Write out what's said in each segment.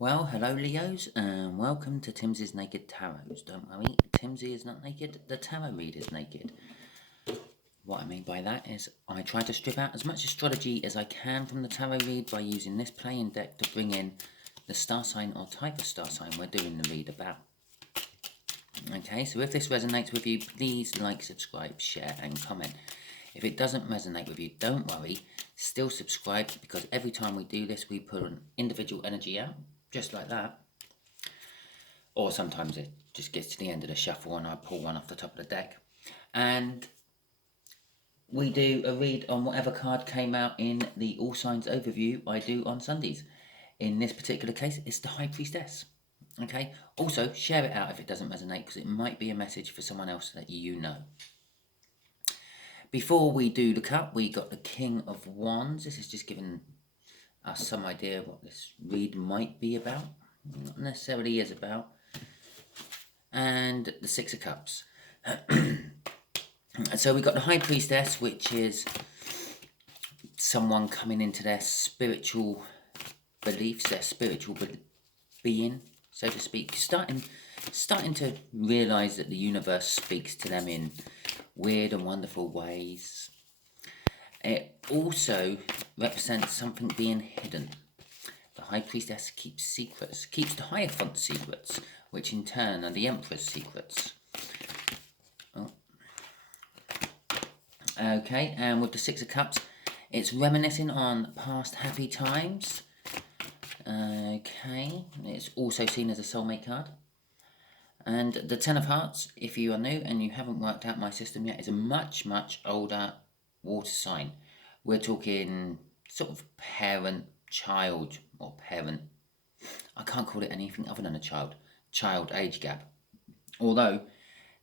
Well, hello Leos, and welcome to Timsy's Naked Tarots. Don't worry, Timsy is not naked, the tarot reader is naked. What I mean by that is I try to strip out as much astrology as I can from the tarot read by using this playing deck to bring in the star sign or type of star sign we're doing the read about. Okay, so if this resonates with you, please like, subscribe, share and comment. If it doesn't resonate with you, don't worry, still subscribe, because every time we do this we put an individual energy out, just like that. Or sometimes it just gets to the end of the shuffle and I pull one off the top of the deck. And we do a read on whatever card came out in the All Signs overview I do on Sundays. In this particular case, it's the High Priestess. Okay, also share it out if it doesn't resonate, because it might be a message for someone else that you know. Before we do the cut, we got the King of Wands. This is just giving us some idea of what this read might be about. Not necessarily is about. And the Six of Cups. So we got the High Priestess, which is someone coming into their spiritual beliefs, their spiritual being, so to speak, starting to realise that the universe speaks to them in weird and wonderful ways. It also represents something being hidden. The High Priestess keeps secrets, keeps the Hierophant's secrets, which in turn are the Emperor's secrets. Oh. Okay, and with the Six of Cups, it's reminiscing on past happy times. Okay, it's also seen as a soulmate card. And the Ten of Hearts, if you are new and you haven't worked out my system yet, is a much, much older water sign. We're talking sort of parent-child, or parent, I can't call it anything other than a child age gap. Although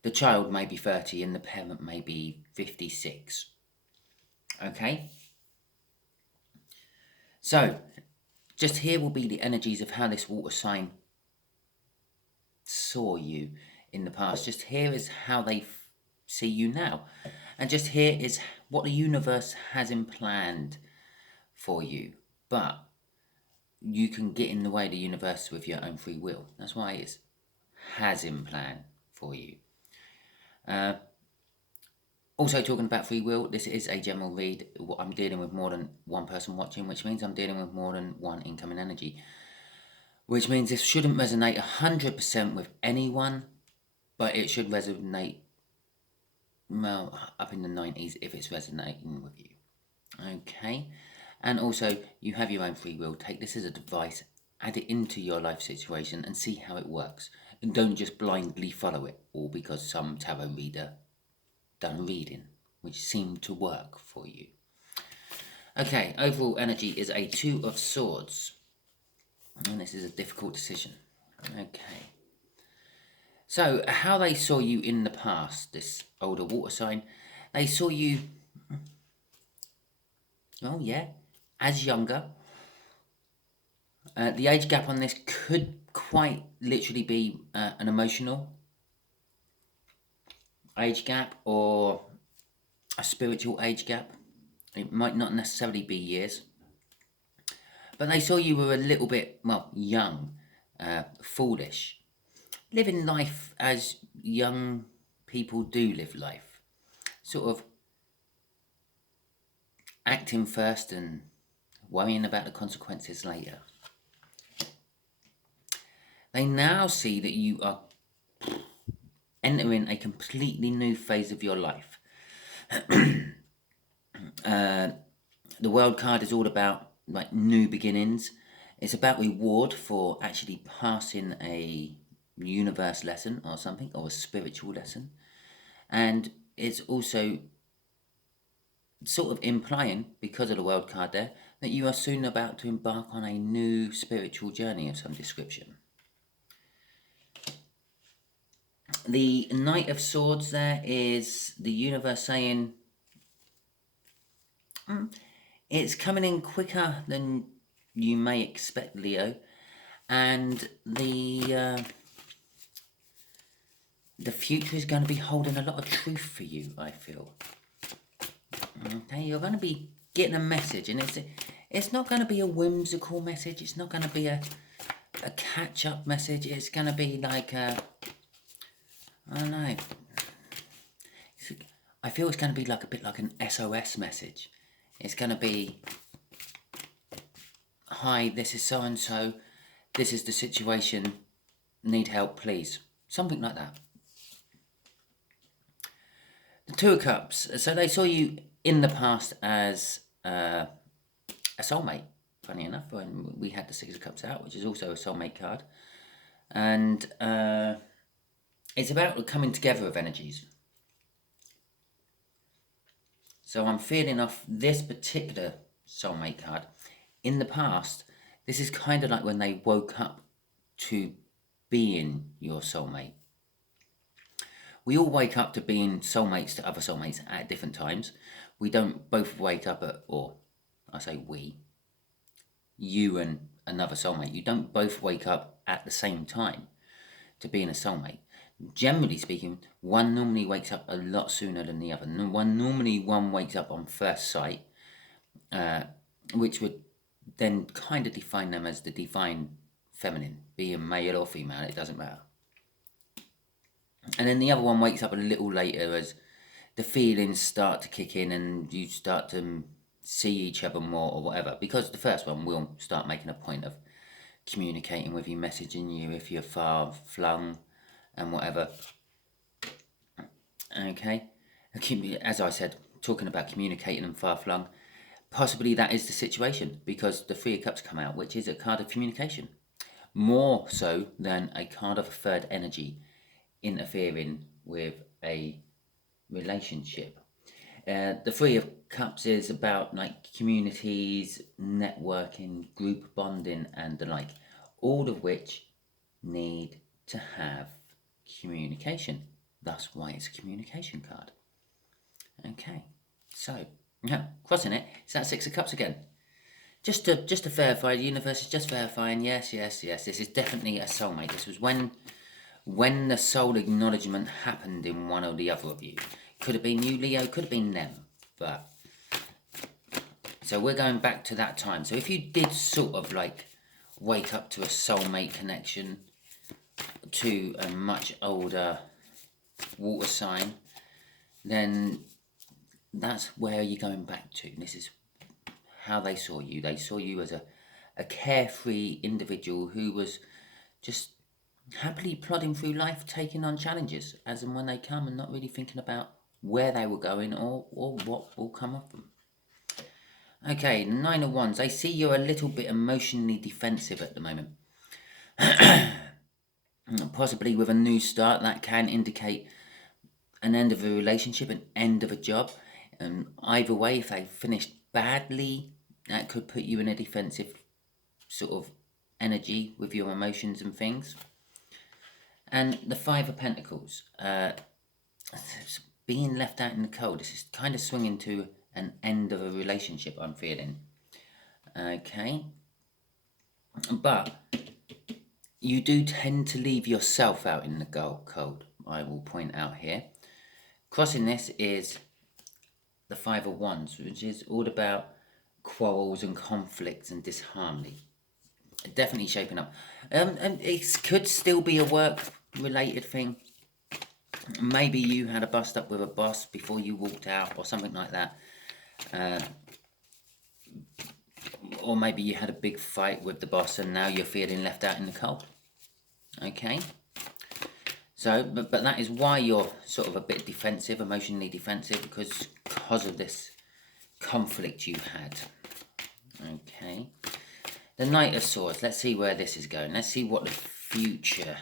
the child may be 30 and the parent may be 56. Okay? So, just here will be the energies of how this water sign saw you in the past. Just here is how they see you now. And just here is what the universe has in planned for you. But you can get in the way of the universe with your own free will. That's why it has in plan for you. Also talking about free will, this is a general read. I'm dealing with more than one person watching, which means I'm dealing with more than one incoming energy. Which means this shouldn't resonate 100% with anyone, but it should resonate, well, up in the 90s if it's resonating with you. Okay? And also, you have your own free will. Take this as a device, add it into your life situation and see how it works. And don't just blindly follow it, all because some tarot reader done a reading, which seemed to work for you. Okay, overall energy is a Two of Swords. And this is a difficult decision. Okay. So, how they saw you in the past, this older water sign, they saw you, oh yeah, as younger. The age gap on this could quite literally be an emotional age gap or a spiritual age gap. It might not necessarily be years. But they saw you were a little bit, well, young, foolish. Living life as young people do live life. Sort of acting first and worrying about the consequences later. They now see that you are entering a completely new phase of your life. The World card is all about like new beginnings. It's about reward for actually passing a universe lesson or something, or a spiritual lesson. And it's also sort of implying, because of the World card there, that you are soon about to embark on a new spiritual journey of some description. The Knight of Swords there is the universe saying it's coming in quicker than you may expect, Leo, and the future is going to be holding a lot of truth for you, I feel. Okay, you're going to be getting a message, and it's not going to be a whimsical message. It's not going to be a a catch-up message. It's going to be like a, I don't know. I feel it's going to be like a bit like an SOS message. It's going to be, hi, this is so-and-so. This is the situation. Need help, please. Something like that. The Two of Cups. So they saw you in the past as a soulmate. Funny enough, when we had the Six of Cups out, which is also a soulmate card. And it's about the coming together of energies. So I'm feeling off this particular soulmate card. In the past, this is kind of like when they woke up to being your soulmate. We all wake up to being soulmates to other soulmates at different times. We don't both wake up at, or I say we, you and another soulmate, you don't both wake up at the same time to being a soulmate. Generally speaking, one normally wakes up a lot sooner than the other. One wakes up on first sight, which would then kind of define them as the divine feminine, being male or female, it doesn't matter. And then the other one wakes up a little later as the feelings start to kick in and you start to see each other more or whatever. Because the first one will start making a point of communicating with you, messaging you if you're far flung and whatever. Okay. As I said, talking about communicating and far flung, possibly that is the situation because the Three of Cups come out, which is a card of communication. More so than a card of a third energy interfering with a relationship. The Three of Cups is about like communities, networking, group bonding and the like, all of which need to have communication. That's why it's a communication card. Okay, so now crossing it, it's that Six of Cups again. Just to verify, the universe is just verifying, yes, this is definitely a soulmate. This was when the soul acknowledgement happened in one or the other of you. Could have been you, Leo, could have been them, but so we're going back to that time. So if you did sort of like wake up to a soulmate connection to a much older water sign, then that's where you're going back to. This is how they saw you. They saw you as a carefree individual who was just happily plodding through life, taking on challenges as and when they come and not really thinking about where they were going or what will come of them. Okay, Nine of Wands. I see you're a little bit emotionally defensive at the moment. Possibly with a new start, that can indicate an end of a relationship, an end of a job. Either way, if they finished badly, that could put you in a defensive sort of energy with your emotions and things. And the Five of Pentacles, being left out in the cold. This is kind of swinging to an end of a relationship, I'm feeling. Okay. But you do tend to leave yourself out in the cold, I will point out here. Crossing this is the Five of Wands, which is all about quarrels and conflicts and disharmony. Definitely shaping up. And it could still be a work-related thing. Maybe you had a bust up with a boss before you walked out or something like that. Or maybe you had a big fight with the boss and now you're feeling left out in the cold. Okay. So, but that is why you're sort of a bit defensive, emotionally defensive, because of this conflict you had. Okay. The Knight of Swords. Let's see where this is going. Let's see what the future,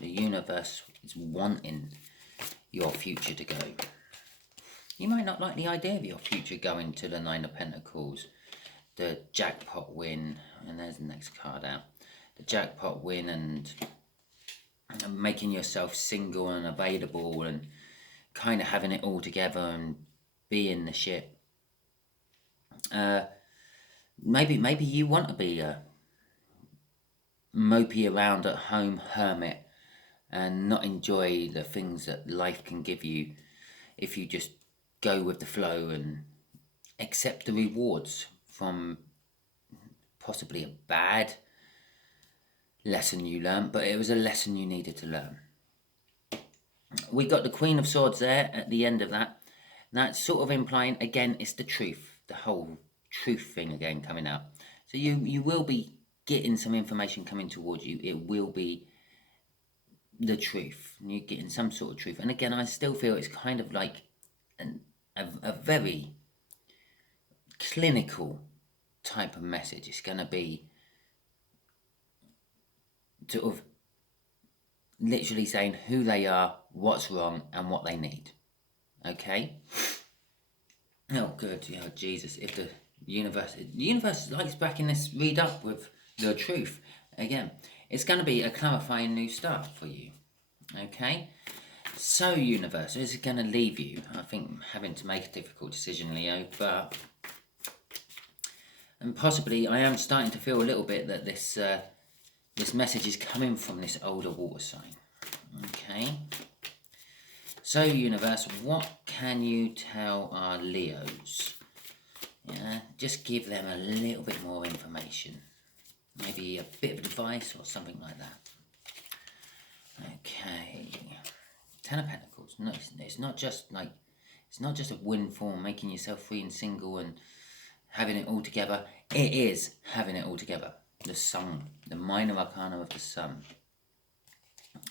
the universe is wanting your future to go. You might not like the idea of your future going to the Nine of Pentacles, the jackpot win, and there's the next card out. The jackpot win and making yourself single and available and kind of having it all together and being the shit. Maybe you want to be a mopey around at home hermit and not enjoy the things that life can give you if you just go with the flow and accept the rewards from possibly a bad lesson you learned, but it was a lesson you needed to learn. We got the Queen of Swords there at the end of that. That's sort of implying, again, it's the truth, the whole truth thing again coming out. So you will be getting some information coming towards you. It will be the truth. You're getting some sort of truth. And again, I still feel it's kind of like a very clinical type of message. It's going to be sort of literally saying who they are, what's wrong, and what they need. Okay? Oh, good. Yeah, Jesus. If the universe likes backing this read up with the truth. Again, it's going to be a clarifying new start for you. Okay? So, universe, is it going to leave you? I think having to make a difficult decision, Leo, but... And possibly, I am starting to feel a little bit that this message is coming from this older water sign. Okay? So, universe, what can you tell our Leos? Yeah, just give them a little bit more information. Maybe a bit of advice or something like that. Okay. Ten of Pentacles. No, it's not just like, it's not just a windfall, making yourself free and single and having it all together. It is having it all together. The Sun, the minor arcana of the Sun.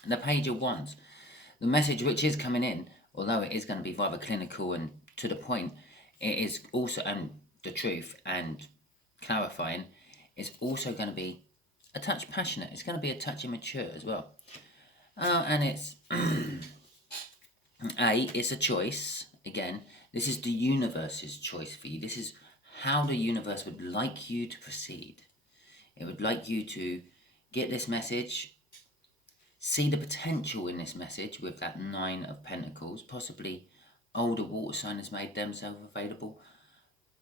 The Page of Wands. The message which is coming in, although it is going to be rather clinical and to the point, it is also, and the truth and clarifying, is also going to be a touch passionate. It's going to be a touch immature as well. And it's, it's a choice. Again, this is the universe's choice for you. This is how the universe would like you to proceed. It would like you to get this message, see the potential in this message with that Nine of Pentacles. Possibly older water sign has made themselves available.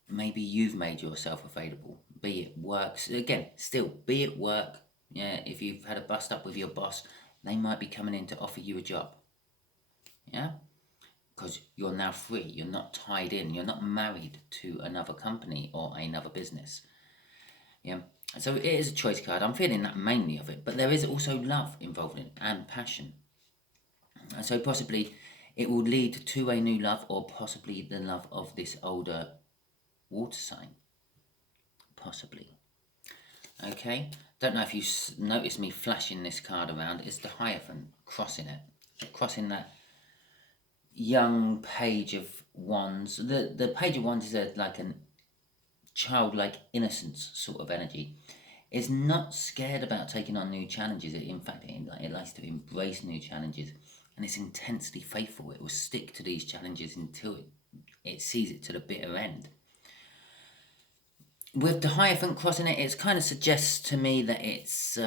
Maybe you've made yourself available. Be it work. Again, still, be it work. Yeah, if you've had a bust up with your boss, they might be coming in to offer you a job. Yeah? Because you're now free. You're not tied in. You're not married to another company or another business. Yeah? So it is a choice card. I'm feeling that mainly of it. But there is also love involved in it and passion. And so possibly it will lead to a new love, or possibly the love of this older water sign. Possibly. Okay, don't know if you noticed me flashing this card around. It's the Hierophant crossing it, crossing that young Page of Wands. The Page of Wands is like a childlike innocence sort of energy. It's not scared about taking on new challenges. In fact, it likes to embrace new challenges, and it's intensely faithful. It will stick to these challenges until it sees it to the bitter end. With the Hierophant crossing it, it kind of suggests to me that it's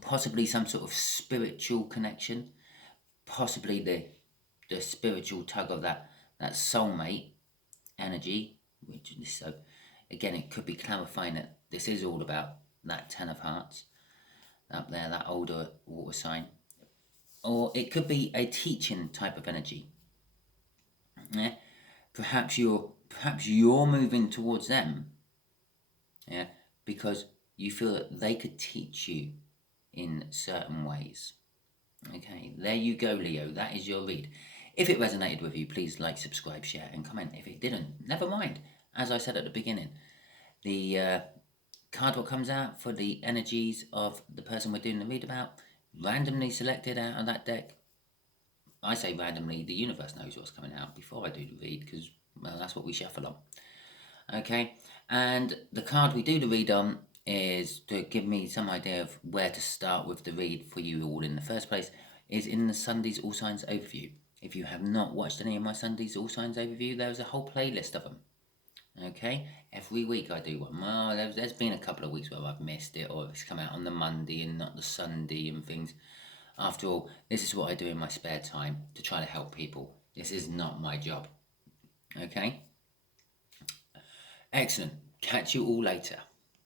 possibly some sort of spiritual connection, possibly the spiritual tug of that soulmate energy. Which is so, again, it could be clarifying that this is all about that Ten of Hearts up there, that older water sign, or it could be a teaching type of energy. Yeah, perhaps you're moving towards them, yeah, because you feel that they could teach you in certain ways. Okay, there you go, Leo. That is your read. If it resonated with you, please like, subscribe, share, and comment. If it didn't, never mind. As I said at the beginning, the card what comes out for the energies of the person we're doing the read about, randomly selected out of that deck. I say randomly, the universe knows what's coming out before I do the read, because, well, that's what we shuffle on. Okay, and the card we do the read on is to give me some idea of where to start with the read for you all in the first place, is in the Sunday's All Signs Overview. If you have not watched any of my Sunday's All Signs Overview, there's a whole playlist of them. Okay, every week I do one. Well, there's been a couple of weeks where I've missed it, or it's come out on the Monday and not the Sunday and things. After all, this is what I do in my spare time to try to help people. This is not my job. Okay? Excellent. Catch you all later.